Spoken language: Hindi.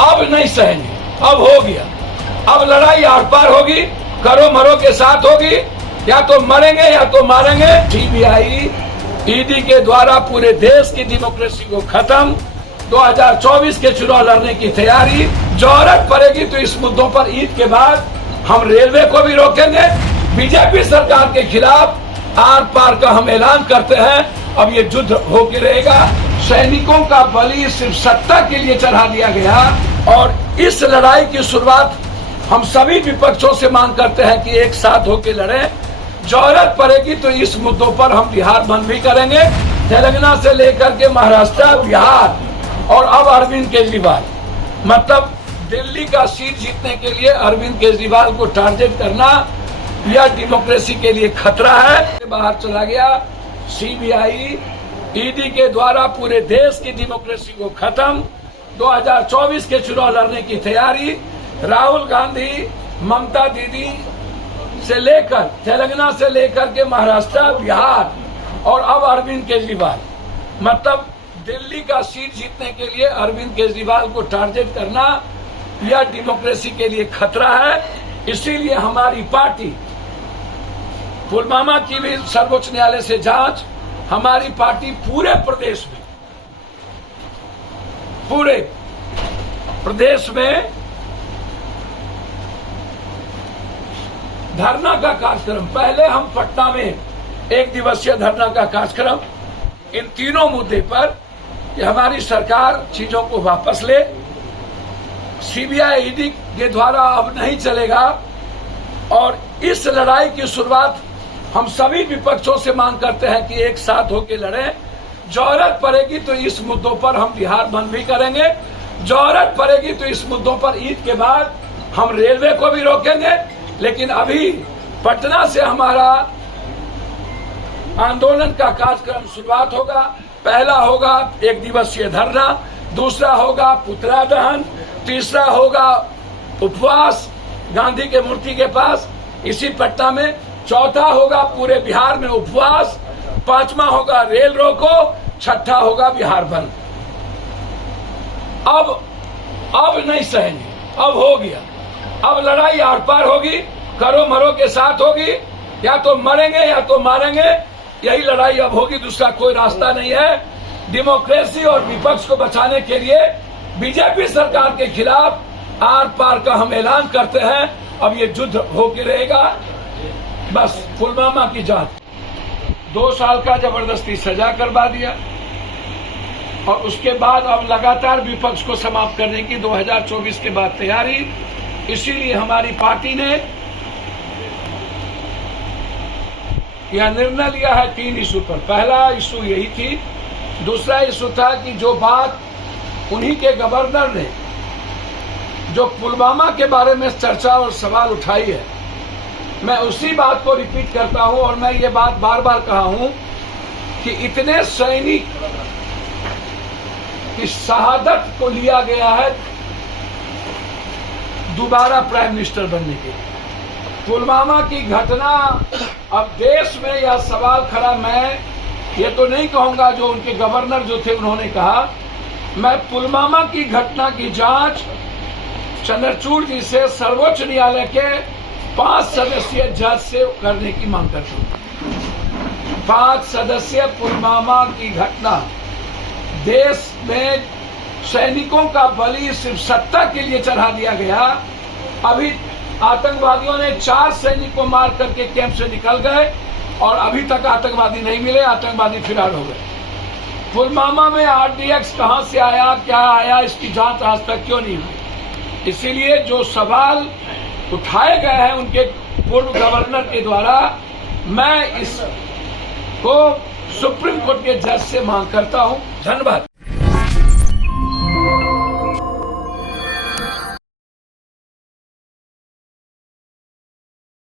अब नहीं सहेंगे, अब हो गया। अब लड़ाई आर पार होगी, करो मरो के साथ होगी, या तो मरेंगे या तो मारेंगे। सीबीआई ईडी के द्वारा पूरे देश की डेमोक्रेसी को खत्म, 2024 के चुनाव लड़ने की तैयारी। जरूरत पड़ेगी तो इस मुद्दों पर ईद के बाद हम रेलवे को भी रोकेंगे। बीजेपी सरकार के खिलाफ आर पार का हम ऐलान करते हैं। अब ये युद्ध होके रहेगा। सैनिकों का बलि सिर्फ सत्ता के लिए चढ़ा दिया गया, और इस लड़ाई की शुरुआत हम सभी विपक्षों से मांग करते हैं कि एक साथ होकर लड़ें। जरूरत पड़ेगी तो इस मुद्दों पर हम बिहार बंद भी करेंगे, तेलंगाना से लेकर के महाराष्ट्र, बिहार, और अब अरविंद केजरीवाल, मतलब दिल्ली का सीट जीतने के लिए अरविंद केजरीवाल को टारगेट करना यह डेमोक्रेसी के लिए खतरा है। बाहर चला गया। सीबीआई ईडी के द्वारा पूरे देश की डेमोक्रेसी को खत्म, 2024 के चुनाव लड़ने की तैयारी। राहुल गांधी, ममता दीदी से लेकर तेलंगाना से लेकर के महाराष्ट्र, बिहार, और अब अरविंद केजरीवाल, मतलब दिल्ली का सीट जीतने के लिए अरविंद केजरीवाल को टारगेट करना यह डेमोक्रेसी के लिए खतरा है। इसीलिए हमारी पार्टी पुलवामा की भी सर्वोच्च न्यायालय से जांच, हमारी पार्टी पूरे प्रदेश में धरना का कार्यक्रम, पहले हम पटना में 1 दिवसीय धरना का कार्यक्रम, इन तीनों मुद्दे पर कि हमारी सरकार चीजों को वापस ले, सीबीआई ईडी के द्वारा अब नहीं चलेगा, और इस लड़ाई की शुरुआत हम सभी विपक्षों से मांग करते हैं कि एक साथ होकर लड़ें। जरूरत पड़ेगी तो इस मुद्दों पर हम बिहार बंद भी करेंगे। जरूरत पड़ेगी तो इस मुद्दों पर ईद के बाद हम रेलवे को भी रोकेंगे। लेकिन अभी पटना से हमारा आंदोलन का कार्यक्रम शुरुआत होगा। पहला होगा 1 दिवसीय धरना, दूसरा होगा पुतला दहन, तीसरा होगा उपवास गांधी के मूर्ति के पास इसी पटना में, चौथा होगा पूरे बिहार में उपवास, पांचवा होगा रेल रोको, छठा होगा बिहार बंद। अब नहीं सहेंगे, अब हो गया। अब लड़ाई आर पार होगी, करो मरो के साथ होगी, या तो मरेंगे या तो मारेंगे। यही लड़ाई अब होगी, दूसरा कोई रास्ता नहीं है। डेमोक्रेसी और विपक्ष को बचाने के लिए बीजेपी सरकार के खिलाफ आर पार का हम ऐलान करते हैं। अब ये युद्ध होके रहेगा। बस पुलवामा की जांच, 2 साल का जबरदस्ती सजा करवा दिया, और उसके बाद अब लगातार विपक्ष को समाप्त करने की 2024 के बाद तैयारी। इसीलिए हमारी पार्टी ने यह निर्णय लिया है 3 इशू पर। पहला इशू यही थी, दूसरा इशू था कि जो बात उन्हीं के गवर्नर ने जो पुलवामा के बारे में चर्चा और सवाल उठाई है, मैं उसी बात को रिपीट करता हूं। और मैं ये बात बार बार कहा हूं कि इतने सैनिक की शहादत को लिया गया है दोबारा प्राइम मिनिस्टर बनने के लिए। पुलवामा की घटना, अब देश में यह सवाल खड़ा, मैं ये तो नहीं कहूंगा जो उनके गवर्नर जो थे उन्होंने कहा, मैं पुलवामा की घटना की जांच चंद्रचूड़ जी से सर्वोच्च न्यायालय के 5 सदस्यीय जज से करने की मांग करता हूं। 5 सदस्यीय पुलवामा की घटना, देश में सैनिकों का बलि सिर्फ सत्ता के लिए चढ़ा दिया गया। अभी आतंकवादियों ने 4 सैनिक को मार करके कैंप से निकल गए, और अभी तक आतंकवादी नहीं मिले, आतंकवादी फरार हो गए। पुलवामा में RDX कहां से आया, क्या आया, इसकी जांच आज तक क्यों नहीं हुई? इसीलिए जो सवाल उठाए गए हैं उनके पूर्व गवर्नर के द्वारा, मैं इसको सुप्रीम कोर्ट के जज से मांग करता हूं। धन्यवाद।